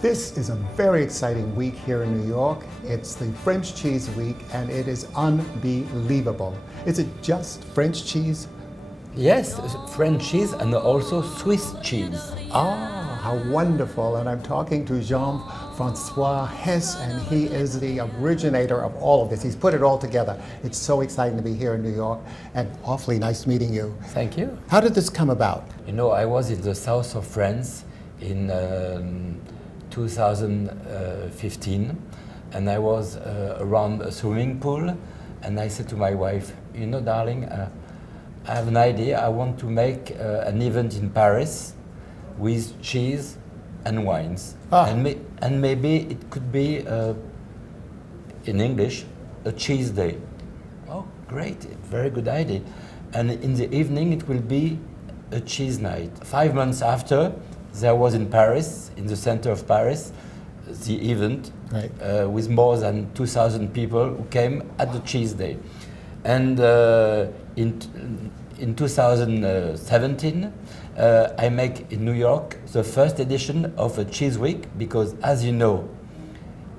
This is a very exciting week here in New York. It's the French Cheese Week and it is unbelievable. Is it just French cheese? Yes, French cheese and also Swiss cheese. Ah, how wonderful. And I'm talking to Francois Hesse, and he is the originator of all of this. He's put it all together. It's so exciting to be here in New York and awfully nice meeting you. Thank you. How did this come about? You know, I was in the south of France in 2015, and I was around a swimming pool, and I said to my wife, you know, darling, I have an idea. I want to make an event in Paris with cheese and wines. And maybe it could be, in English, a cheese day. Oh, great, very good idea. And in the evening it will be a cheese night. 5 months after, there was in Paris, in the center of Paris, the event, right, with more than 2,000 people who came at the cheese day. And in 2017, I make in New York the first edition of a cheese week, because as you know,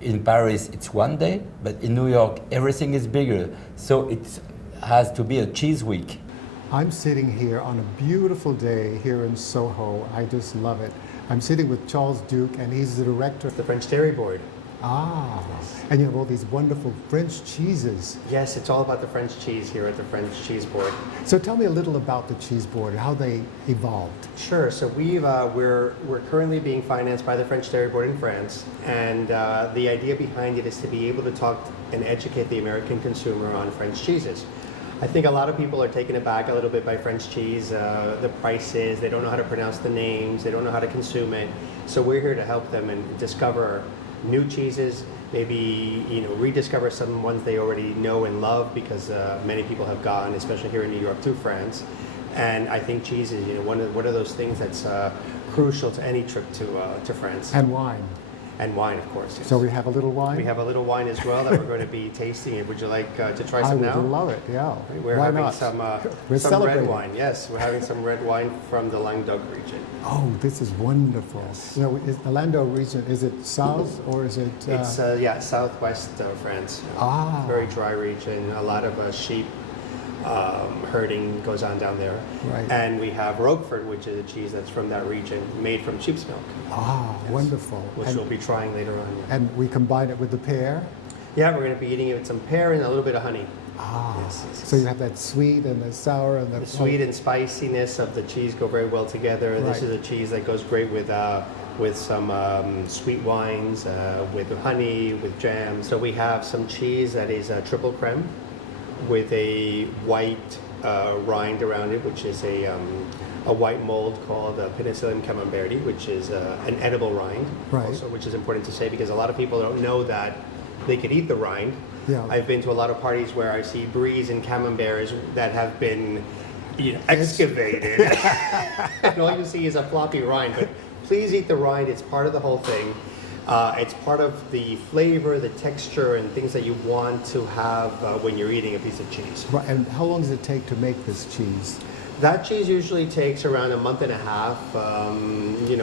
in Paris it's one day, but in New York everything is bigger, so it has to be a cheese week. I'm sitting here on a beautiful day here in Soho. I just love it. I'm sitting with Charles Duque, and he's the director The French Dairy Board. Ah, and you have all these wonderful French cheeses. Yes, it's all about the French cheese here at the French Cheese Board. So tell me a little about the cheese board, how they evolved. Sure. So we're currently being financed by the French Dairy Board in France, and the idea behind it is to be able to talk and educate the American consumer on French cheeses. I think a lot of people are taken aback a little bit by French cheese, the prices, they don't know how to pronounce the names, they don't know how to consume it. So we're here to help them and discover new cheeses, maybe rediscover some ones they already know and love, because many people have gone, especially here in New York, to France. And I think cheese is one of those things that's crucial to any trip to France. And wine. And wine, of course. Yes. So we have a little wine? We have a little wine as well that we're going to be tasting. Would you like to try some now? I would love it, yeah. We're Why having not? some red wine. Yes, we're having some red wine from the Languedoc region. Oh, this is wonderful. Yes. You know, is the Languedoc region, is it south or is it? It's southwest France. Ah. Very dry region. A lot of sheep herding goes on down there. Right. And we have Roquefort, which is a cheese that's from that region, made from sheep's milk. Ah, Yes. wonderful. Which we'll be trying later on. And we combine it with the pear? Yeah, we're going to be eating it with some pear and a little bit of honey. Ah, Yes, yes, so yes. you have that sweet and the sour and The sweet and spiciness of the cheese go very well together. Right. This is a cheese that goes great with some sweet wines, with honey, with jam. So we have some cheese that is triple creme with a white rind around it, which is a white mold called Penicillium camemberti, which is an edible rind. Right. Also, which is important to say because a lot of people don't know that they could eat the rind. Yeah. I've been to a lot of parties where I see bries and camemberts that have been excavated, and all you see is a floppy rind. But please eat the rind; it's part of the whole thing. It's part of the flavor, the texture, and things that you want to have when you're eating a piece of cheese. Right, and how long does it take to make this cheese? That cheese usually takes around a month and a half.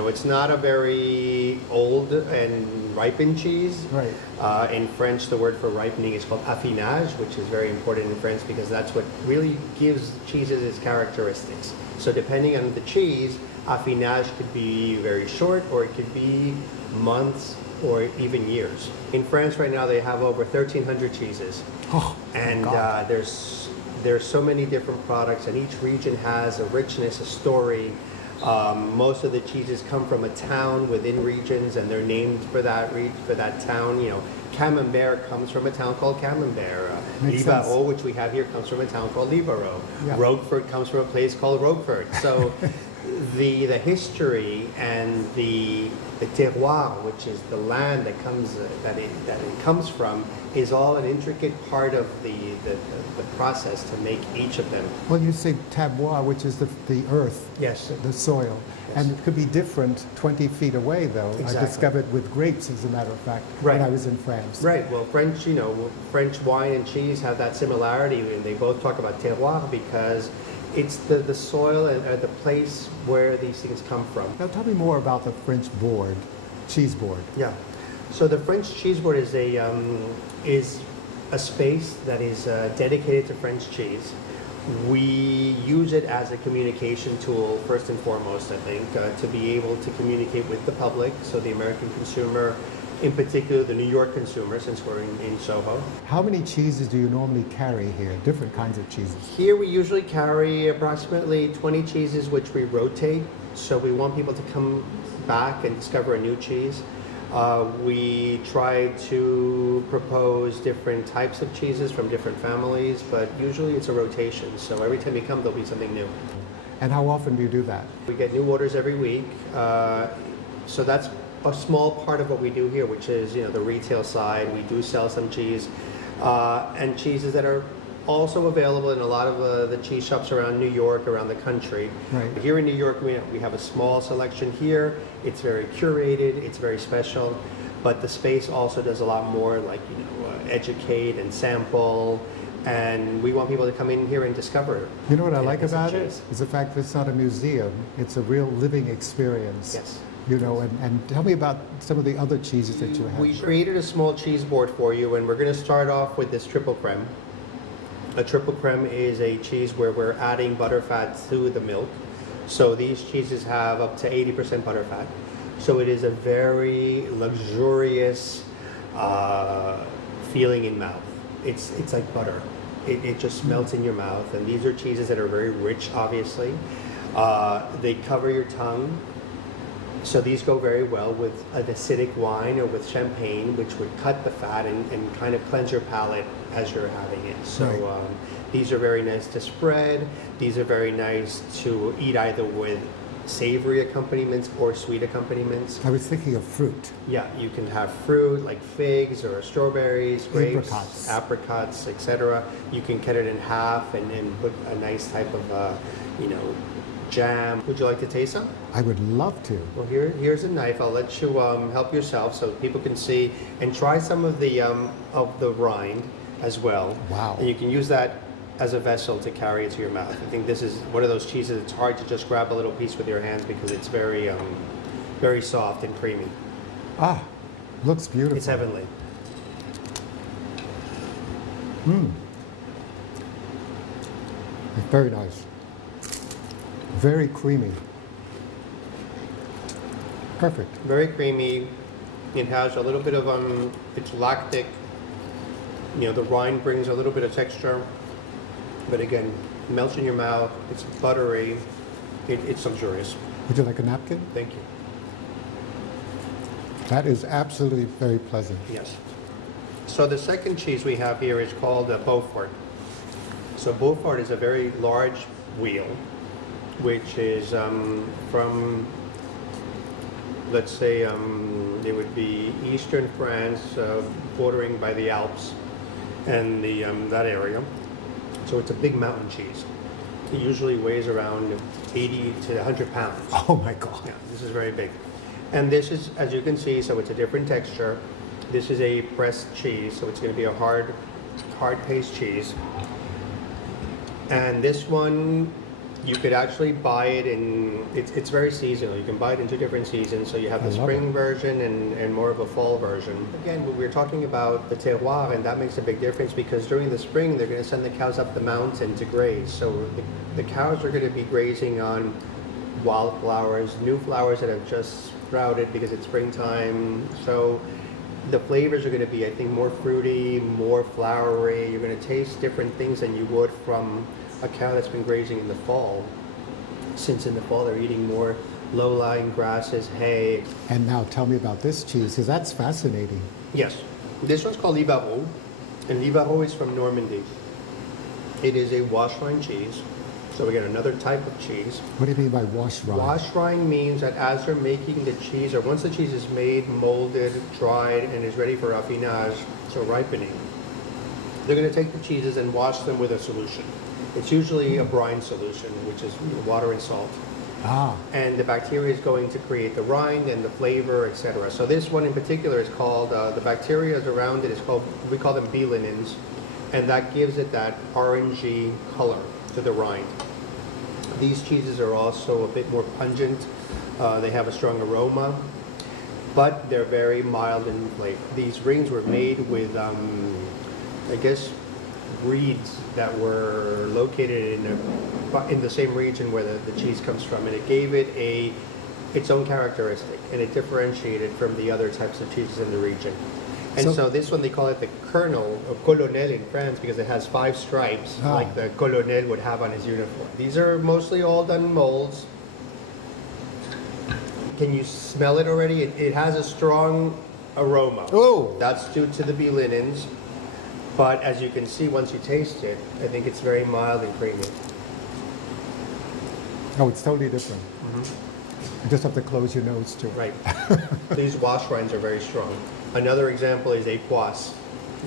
It's not a very old and ripened cheese. Right. In French, the word for ripening is called affinage, which is very important in French because that's what really gives cheeses its characteristics. So depending on the cheese, affinage could be very short, or it could be months or even years. In France right now, they have over 1,300 cheeses. Oh, And God. there's so many different products, and each region has a richness, a story. Most of the cheeses come from a town within regions, and they're named for that town. Camembert comes from a town called Camembert. Makes sense. Livarot, which we have here, comes from a town called Livarot. Yeah. Roquefort comes from a place called Roquefort. So the history and the terroir, which is the land that it comes from, is all an intricate part of the process to make each of them. Well, you say tabouret, which is the earth, Yes. the soil. Yes. And it could be different 20 feet away, though. Exactly. I discovered with grapes, as a matter of fact, Right. when I was in France. Right. Well, French wine and cheese have that similarity, and they both talk about terroir because it's the soil and the place where these things come from. Now, tell me more about the French board. cheese board. Yeah. So the French cheese board is a space that is dedicated to French cheese. We use it as a communication tool, first and foremost, I think, to be able to communicate with the public, so the American consumer, in particular the New York consumer, since we're in Soho. How many cheeses do you normally carry here? Different kinds of cheeses. Here we usually carry approximately 20 cheeses, which we rotate, so we want people to come back and discover a new cheese. We try to propose different types of cheeses from different families, but usually it's a rotation. So every time you come, there'll be something new. And how often do you do that? We get new orders every week. So that's a small part of what we do here, which is, the retail side. We do sell some cheese and cheeses that are also available in a lot of the cheese shops around New York, around the country. Right. Here in New York, we have a small selection here. It's very curated, it's very special, but the space also does a lot more, like, educate and sample, and we want people to come in here and discover. You know what I like some about it? cheese. Is the fact that it's not a museum, it's a real living experience. Yes. And tell me about some of the other cheeses that you have. We created a small cheese board for you, and we're going to start off with this triple creme. A triple creme is a cheese where we're adding butterfat to the milk. So these cheeses have up to 80% butterfat. So it is a very luxurious feeling in mouth. It's like butter. It just melts in your mouth. And these are cheeses that are very rich, obviously. They cover your tongue. So these go very well with an acidic wine or with champagne, which would cut the fat and kind of cleanse your palate as you're having it. So Right. These are very nice to spread. These are very nice to eat either with savory accompaniments or sweet accompaniments. I was thinking of fruit. Yeah, you can have fruit like figs or strawberries, grapes, Apricots. etc. You can cut it in half and put a nice type of, jam. Would you like to taste some? I would love to. Well, here's a knife. I'll let you help yourself so people can see and try some of the rind as well. Wow. And you can use that as a vessel to carry it to your mouth. I think this is one of those cheeses. It's hard to just grab a little piece with your hands because it's very, very soft and creamy. Ah, looks beautiful. It's heavenly. It's very nice. Very creamy. Perfect. Very creamy. It has a little bit of it's lactic. The rind brings a little bit of texture, but again, melts in your mouth. It's buttery. It's luxurious. Would you like a napkin? Thank you. That is absolutely very pleasant. Yes. So the second cheese we have here is called Beaufort. So Beaufort is a very large wheel, which is from, let's say, it would be eastern France, bordering by the Alps and that area. So it's a big mountain cheese. It usually weighs around 80 to 100 pounds. Oh my God. Yeah, this is very big. And this is, as you can see, so it's a different texture. This is a pressed cheese, so it's going to be a hard paste cheese. And this one, you could actually buy it it's very seasonal. You can buy it in 2 different seasons. So you have the spring version and more of a fall version. Again, we're talking about the terroir, and that makes a big difference because during the spring, they're going to send the cows up the mountain to graze. So the cows are going to be grazing on wildflowers, new flowers that have just sprouted because it's springtime. So the flavors are going to be, I think, more fruity, more flowery. You're going to taste different things than you would from a cow that's been grazing in the fall, since in the fall they're eating more low-lying grasses, hay. And now tell me about this cheese, because that's fascinating. Yes. This one's called Livarot, and Livarot is from Normandy. It is a wash rind cheese. So we get another type of cheese. What do you mean by wash rind? Wash rind means that as they're making the cheese, or once the cheese is made, molded, dried, and is ready for affinage, so ripening, they're going to take the cheeses and wash them with a solution. It's usually a brine solution, which is water and salt. Ah, And the bacteria is going to create the rind and the flavor, etc. So this one in particular is called, the bacteria around it is called, we call them B-linens, and that gives it that orangey color to the rind. These cheeses are also a bit more pungent. They have a strong aroma. but they're very mild in flavor. These rings were made with, I guess, reeds that were located in the same region where the cheese comes from, and it gave it its own characteristic, and it differentiated from the other types of cheeses in the region. And so this one, they call it the Colonel, or Colonel in France, because it has 5 stripes, like the Colonel would have on his uniform. These are mostly all done in molds. Can you smell it already? It has a strong aroma. Oh! That's due to the bee linens. But as you can see, once you taste it, I think it's very mild and creamy. Oh, it's totally different. You just have to close your nose to it. Right. These wash rinds are very strong. Another example is Eakins,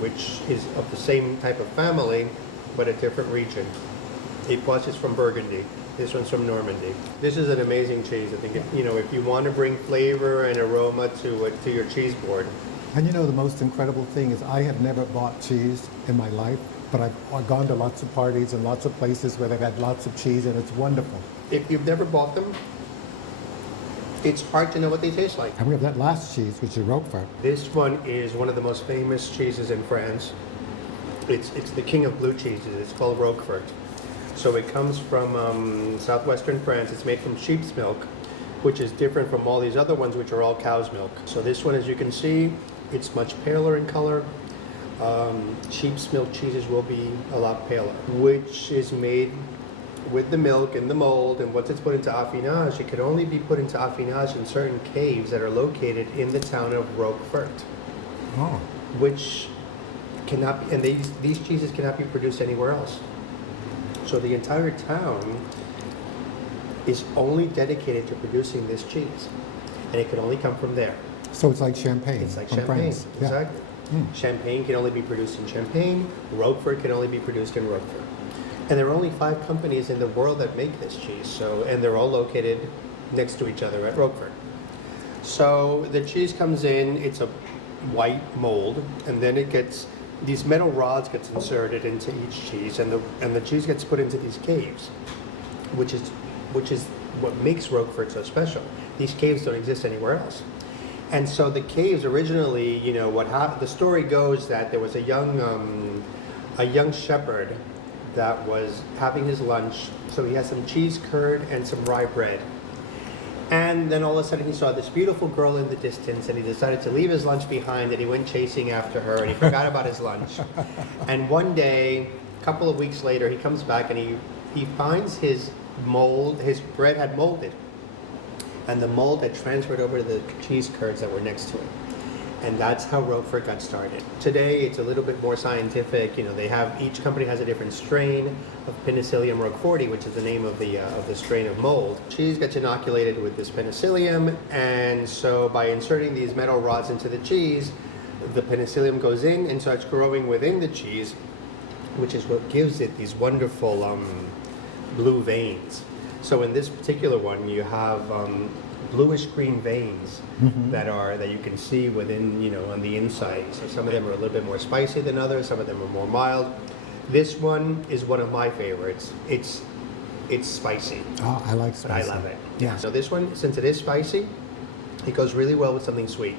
which is of the same type of family, but a different region. Eakins is from Burgundy. This one's from Normandy. This is an amazing cheese. I think if you want to bring flavor and aroma to your cheese board. And you know, the most incredible thing is I have never bought cheese in my life, but I've gone to lots of parties and lots of places where they've had lots of cheese, and it's wonderful. If you've never bought them, it's hard to know what they taste like. And we have that last cheese, which is Roquefort. This one is one of the most famous cheeses in France. It's the king of blue cheeses. It's called Roquefort. So it comes from southwestern France. It's made from sheep's milk, which is different from all these other ones, which are all cow's milk. So this one, as you can see, it's much paler in color. Sheep's milk cheeses will be a lot paler, which is made with the milk in the mold, and once it's put into affinage, it can only be put into affinage in certain caves that are located in the town of Roquefort, which cannot be, and these cheeses cannot be produced anywhere else. So the entire town is only dedicated to producing this cheese, and it can only come from there. So it's like champagne. It's like from champagne, France. exactly. Champagne can only be produced in Champagne. Roquefort can only be produced in Roquefort. And there are only 5 companies in the world that make this cheese, and they're all located next to each other at Roquefort. So the cheese comes in, it's a white mold, and then these metal rods gets inserted into each cheese, and the cheese gets put into these caves, which is what makes Roquefort so special. These caves don't exist anywhere else. And so the caves originally, the story goes that there was a young shepherd that was having his lunch. So he had some cheese curd and some rye bread. And then all of a sudden he saw this beautiful girl in the distance, and he decided to leave his lunch behind, and he went chasing after her, and he forgot about his lunch. And one day, a couple of weeks later, he comes back and he finds his bread had molded. And the mold had transferred over to the cheese curds that were next to it. And that's how Roquefort got started. Today, it's a little bit more scientific. Each company has a different strain of Penicillium roqueforti, which is the name of the strain of mold. Cheese gets inoculated with this penicillium, and so by inserting these metal rods into the cheese, the penicillium goes in and starts growing within the cheese, which is what gives it these wonderful blue veins. So in this particular one, you have bluish green veins that you can see within, on the inside. So some of them are a little bit more spicy than others. Some of them are more mild. This one is one of my favorites. It's spicy. Oh, I like spicy. I love it. Yeah. So this one, since it is spicy, it goes really well with something sweet.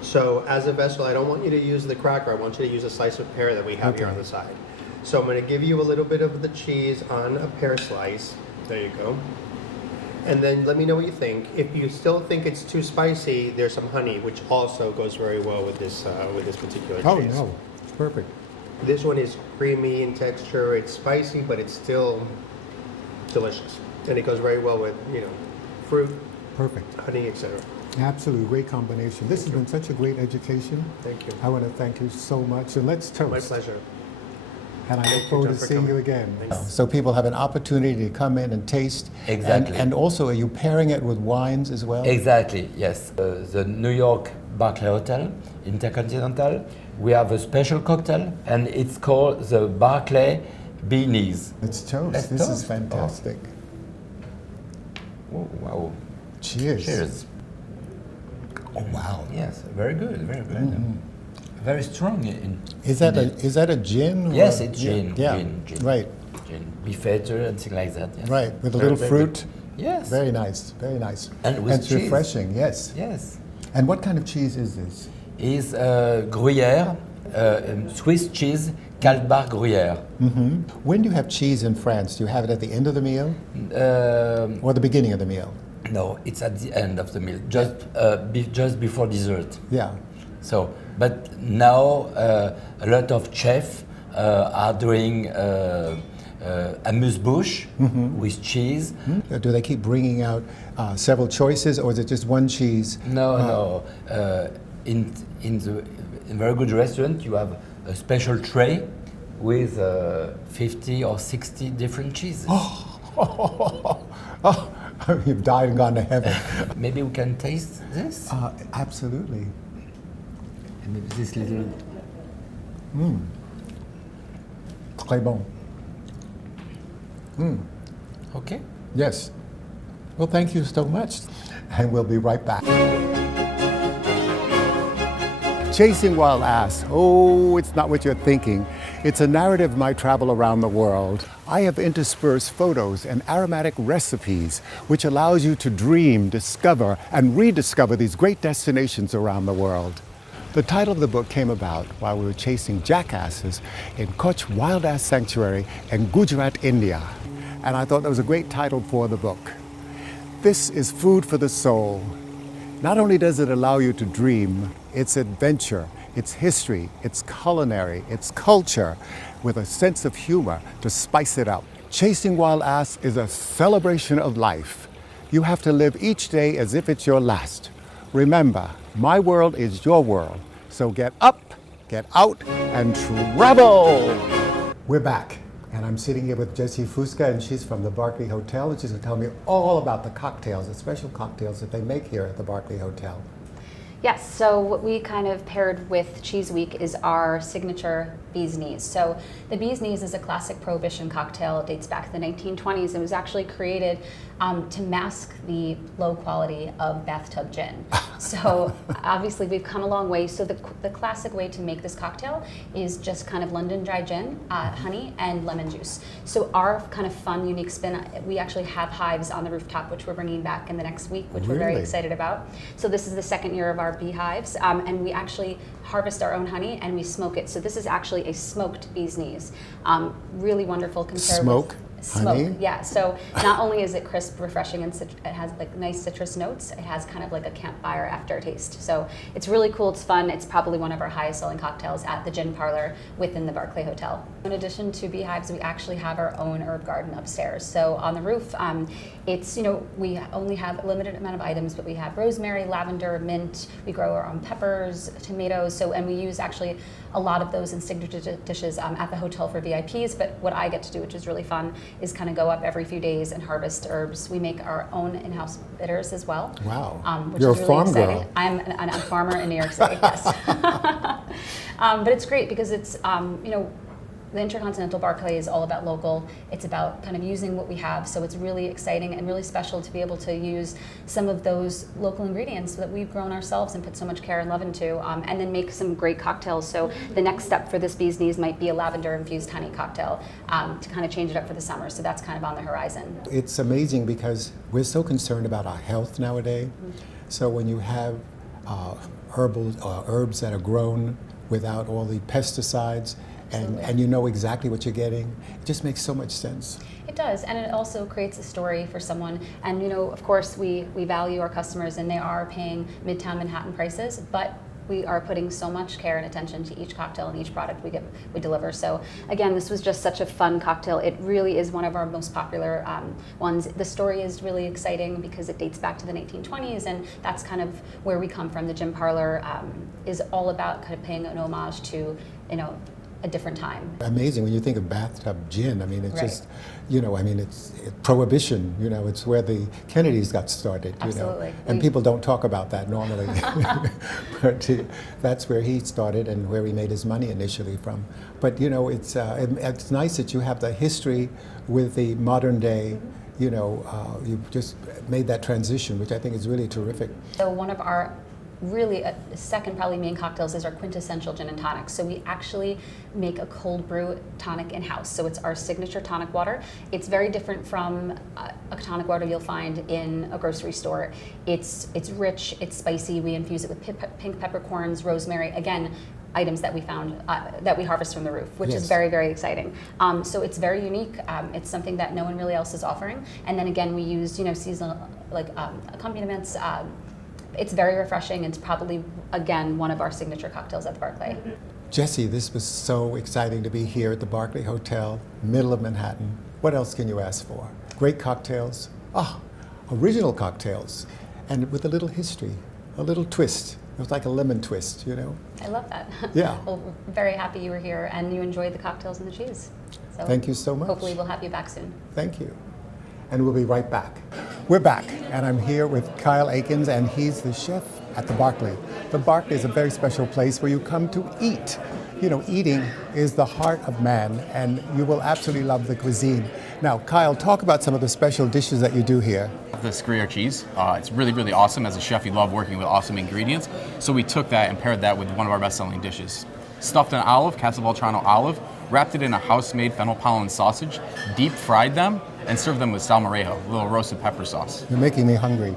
So as a vessel, I don't want you to use the cracker. I want you to use a slice of pear that we have here on the side. So I'm going to give you a little bit of the cheese on a pear slice. There you go. And then let me know what you think. If you still think it's too spicy, there's some honey, which also goes very well with this particular cheese. Oh no, it's perfect. This one is creamy in texture. It's spicy, but it's still delicious, and it goes very well with fruit, Perfect. honey, etc. Absolutely great combination. This has been such a great education. Thank you. I want to thank you so much, and let's toast. My pleasure. And I Thank look you, forward John, to for seeing you coming. again. Thanks. So people have an opportunity to come in and taste. Exactly. And also, are you pairing it with wines as well? Exactly, yes. The New York Barclay Hotel, Intercontinental, we have a special cocktail, and it's called the Barclay Beanies. Let's toast. Let's This toast. is fantastic. Oh, wow. Cheers. Cheers. Oh, wow. Yes, very good, very good. Very strong. Is that a gin? Or? Yes, it's gin. Yeah. Gin. Right. Gin. Beef eater and things like that. Yes. Right. With a Very, little very fruit. good. Yes. Very nice. Very nice. And with it's cheese. refreshing. Yes. Yes. And what kind of cheese is this? Is Gruyère, Swiss cheese, Kaltbach Gruyère. When do you have cheese in France? Do you have it at the end of the meal or the beginning of the meal? No, it's at the end of the meal, just before dessert. Yeah. So, but now a lot of chefs are doing amuse-bouche with cheese. Do they keep bringing out several choices, or is it just one cheese? No. In very good restaurant, you have a special tray with 50 or 60 different cheeses. You've died and gone to heaven. Maybe we can taste this? Absolutely. And maybe this little... Très bon. Okay. Yes. Well, thank you so much. And we'll be right back. Chasing Wild Ass. Oh, it's not what you're thinking. It's a narrative of my travel around the world. I have interspersed photos and aromatic recipes, which allows you to dream, discover, and rediscover these great destinations around the world. The title of the book came about while we were chasing jackasses in Kutch Wild Ass Sanctuary in Gujarat, India. And I thought that was a great title for the book. This is food for the soul. Not only does it allow you to dream, it's adventure, it's history, it's culinary, it's culture, with a sense of humor to spice it up. Chasing Wild Ass is a celebration of life. You have to live each day as if it's your last. Remember, my world is your world. So get up, get out, and travel! We're back, and I'm sitting here with Jessy Fusco, and she's from the Barclay Hotel, and she's going to tell me all about the cocktails, the special cocktails that they make here at the Barclay Hotel. Yes, so what we kind of paired with Cheese Week is our signature bee's knees. So the bee's knees is a classic Prohibition cocktail. It dates back to the 1920s. It was actually created to mask the low quality of bathtub gin. So obviously we've come a long way. So the classic way to make this cocktail is just kind of London dry gin, honey, and lemon juice. So our kind of fun, unique spin, we actually have hives on the rooftop, which we're bringing back in the next week, which we're very excited about. So this is the second year of our beehives, and we actually harvest our own honey and we smoke it. So this is actually a smoked bee's knees. Really wonderful compared Smoke? Honey? Smoke, yeah. So not only is it crisp, refreshing, and it has like nice citrus notes, it has kind of like a campfire aftertaste. So it's really cool, it's fun. It's probably one of our highest selling cocktails at the gin parlor within the Barclay Hotel. In addition to beehives, we actually have our own herb garden upstairs. So on the roof, it's, we only have a limited amount of items, but we have rosemary, lavender, mint. We grow our own peppers, tomatoes. So, and we use actually a lot of those in signature dishes at the hotel for VIPs. But what I get to do, which is really fun, is kind of go up every few days and harvest herbs. We make our own in-house bitters as well. Wow. Which You're is a really farm exciting. girl. I'm a farmer in New York City, yes. But it's great because it's, the Intercontinental Barclay is all about local. It's about kind of using what we have. So it's really exciting and really special to be able to use some of those local ingredients that we've grown ourselves and put so much care and love into, and then make some great cocktails. So the next step for this bee's knees might be a lavender infused honey cocktail to kind of change it up for the summer. So that's kind of on the horizon. It's amazing because we're so concerned about our health nowadays. So when you have herbs that are grown without all the pesticides, and you know exactly what you're getting, it just makes so much sense. It does, and it also creates a story for someone. And of course, we value our customers, and they are paying Midtown Manhattan prices, but we are putting so much care and attention to each cocktail and each product we deliver. So again, this was just such a fun cocktail. It really is one of our most popular ones. The story is really exciting because it dates back to the 1920s, and that's kind of where we come from. The gin parlor is all about kind of paying an homage to, a different time. Amazing when you think of bathtub gin. I mean, it's Right. just, it's Prohibition. It's where the Kennedys got started. Absolutely. And people don't talk about that normally, but that's where he started and where he made his money initially from. But it's nice that you have the history with the modern day. You just made that transition, which I think is really terrific. So one of our really second probably main cocktails is our quintessential gin and tonic. So we actually make a cold brew tonic in-house. So it's our signature tonic water. It's very different from a tonic water you'll find in a grocery store. It's rich, it's spicy. We infuse it with pink peppercorns, rosemary. Again, items that we found that we harvest from the roof, which is very, very exciting. So it's very unique. It's something that no one really else is offering. And then again, we use seasonal accompaniments. It's very refreshing. It's probably again one of our signature cocktails at the Barclay. Jessy, this was so exciting to be here at the Barclay Hotel, middle of Manhattan. What else can you ask for? Great cocktails, original cocktails, and with a little history, a little twist. It was like a lemon twist, I love that. Yeah. Well, we're very happy you were here and you enjoyed the cocktails and the cheese. So thank you so much. Hopefully we'll have you back soon. Thank you. And we'll be right back. We're back, and I'm here with Kyle Eakins, and he's the chef at the Barclay. The Barclay is a very special place where you come to eat. Eating is the heart of man, and you will absolutely love the cuisine. Now, Kyle, talk about some of the special dishes that you do here. This Gruyere cheese, it's really, really awesome. As a chef, you love working with awesome ingredients. So we took that and paired that with one of our best-selling dishes. Stuffed an olive, Castelvolturno olive, wrapped it in a house-made fennel pollen sausage, deep fried them, and served them with salmorejo, a little roasted pepper sauce. You're making me hungry.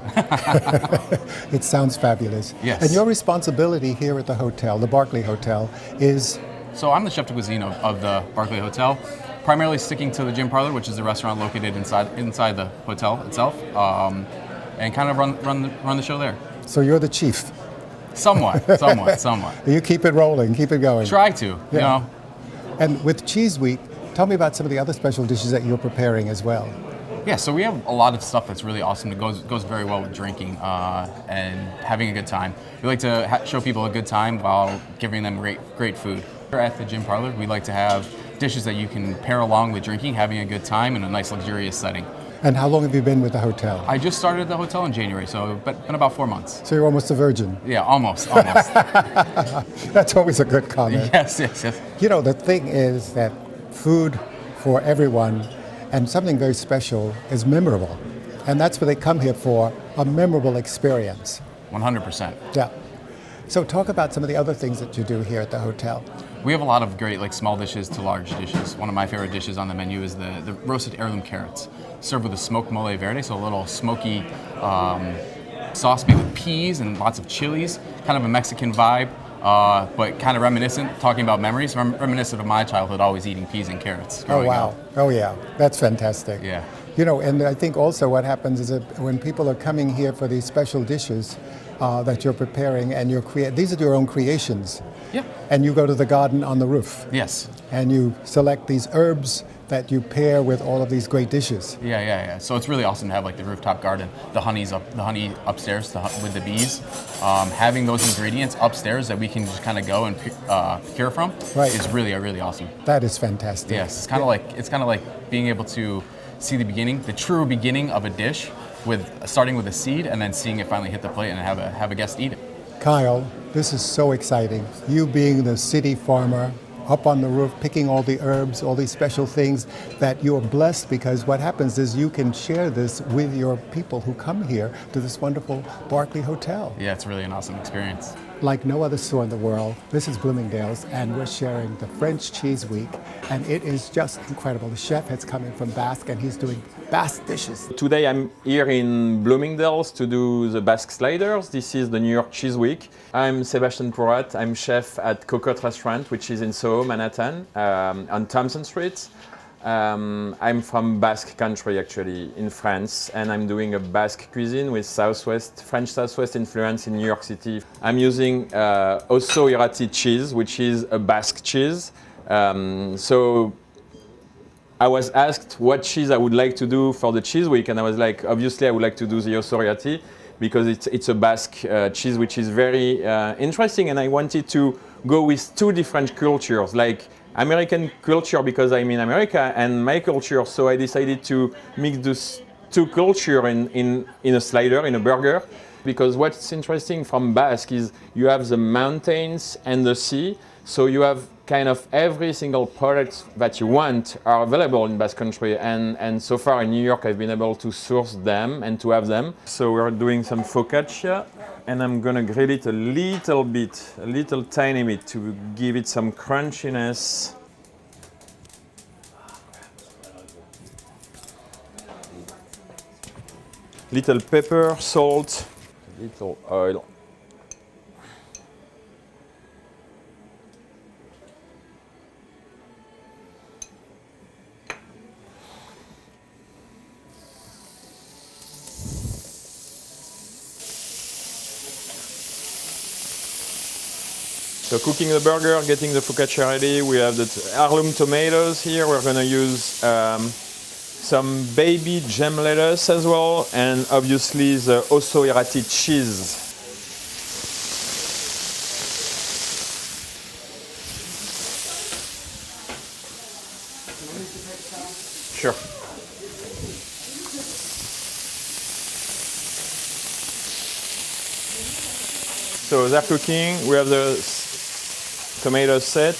It sounds fabulous. Yes. And your responsibility here at the hotel, the Barclay Hotel, is? So I'm the chef de cuisine of the Barclay Hotel, primarily sticking to the Gin Parlor, which is the restaurant located inside the hotel itself, and kind of run the show there. So you're the chief. Somewhat. You keep it rolling, keep it going. Try to, And with Cheese Week, tell me about some of the other special dishes that you're preparing as well. Yeah, so we have a lot of stuff that's really awesome that goes very well with drinking and having a good time. We like to show people a good time while giving them great food. Here at the Gin Parlor, we like to have dishes that you can pair along with drinking, having a good time in a nice luxurious setting. And how long have you been with the hotel? I just started at the hotel in January, so been about 4 months. So you're almost a virgin. Yeah, almost. That's always a good comment. Yes. The thing is that food for everyone and something very special is memorable. And that's what they come here for, a memorable experience. 100%. Yeah. So talk about some of the other things that you do here at the hotel. We have a lot of great small dishes to large dishes. One of my favorite dishes on the menu is the roasted heirloom carrots, served with a smoked mole verde, so a little smoky sauce made with peas and lots of chilies, kind of a Mexican vibe, but kind of reminiscent, talking about memories, reminiscent of my childhood, always eating peas and carrots. Oh, wow. Oh, yeah. That's fantastic. Yeah. And I think also what happens is that when people are coming here for these special dishes that you're preparing and these are your own creations. Yeah. And you go to the garden on the roof. Yes. And you select these herbs that you pair with all of these great dishes. Yeah. So it's really awesome to have the rooftop garden, the honey upstairs with the bees, having those ingredients upstairs that we can just kind of go and procure from is really awesome. That is fantastic. Yes, it's kind of like being able to see the true beginning of a dish, starting with a seed and then seeing it finally hit the plate and have a guest eat it. Kyle, this is so exciting. You being the city farmer, up on the roof, picking all the herbs, all these special things, that you're blessed because what happens is you can share this with your people who come here to this wonderful Barclay Hotel. Yeah, it's really an awesome experience. Like no other store in the world, this is Bloomingdales, and we're sharing the French Cheese Week, and it is just incredible. The chef has come in from Basque, and he's doing Basque dishes. Today I'm here in Bloomingdales to do the Basque sliders. This is the New York Cheese Week. I'm Sabastien Pourrat. I'm chef at Cocotte Restaurant, which is in Soho, Manhattan, on Thompson Street. I'm from Basque country, actually, in France, and I'm doing a Basque cuisine with French Southwest influence in New York City. I'm using Osso Irati cheese, which is a Basque cheese. So I was asked what cheese I would like to do for the cheese week, and I was like, obviously I would like to do the Osso Irati because it's a Basque cheese which is very interesting, and I wanted to go with two different cultures, like American culture because I'm in America and my culture, so I decided to mix those two cultures in a slider, in a burger, because what's interesting from Basque is you have the mountains and the sea, so you have kind of every single product that you want are available in Basque Country, and so far in New York I've been able to source them and to have them. So we're doing some focaccia and I'm gonna grill it a little bit, a little tiny bit to give it some crunchiness. Little pepper, salt, little oil. So cooking the burger, getting the focaccia ready, we have the heirloom tomatoes here. We're gonna use some baby gem lettuce as well, and obviously the osso irrati cheese. Sure. So they're cooking, we have the tomatoes set.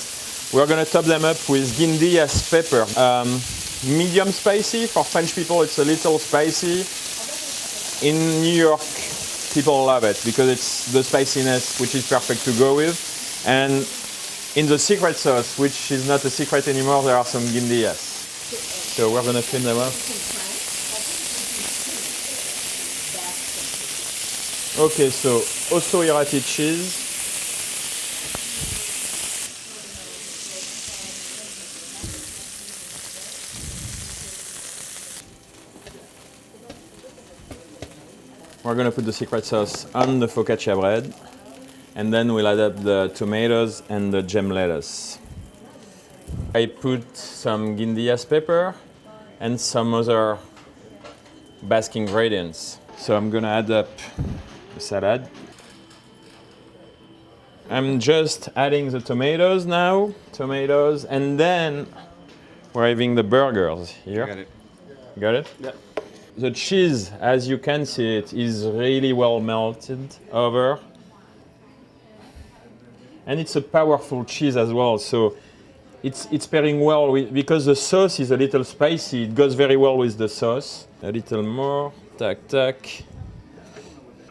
We're gonna top them up with guindillas pepper. Medium spicy. For French people, it's a little spicy. In New York, people love it because it's the spiciness which is perfect to go with. And in the secret sauce, which is not a secret anymore, there are some guindillas. So we're gonna trim them up. Okay, so osso irrati cheese. We're gonna put the secret sauce on the focaccia bread, and then we'll add up the tomatoes and the gem lettuce. I put some guindillas pepper and some other Basque ingredients. So I'm gonna add up the salad. I'm just adding the tomatoes now, and then we're having the burgers here. Got it. Got it? Yeah. The cheese, as you can see it, is really well melted over. And it's a powerful cheese as well, so it's pairing well with, because the sauce is a little spicy, it goes very well with the sauce. A little more, tac tac.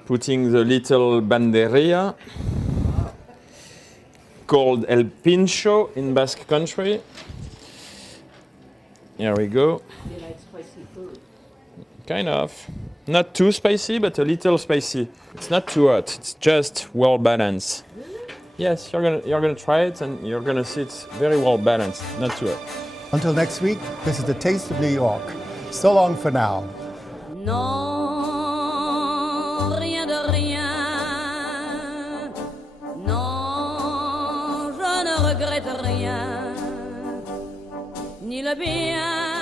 Putting the little banderia, called El Pincho in Basque Country. Here we go. You like spicy food? Kind of. Not too spicy, but a little spicy. It's not too hot. It's just well balanced. Really? Yes, you're gonna try it, and you're gonna see it's very well balanced. Not too hot. Until next week, this is the Taste of New York. So long for now. Non, rien de rien. Non, je ne regrette rien. Ni le bien.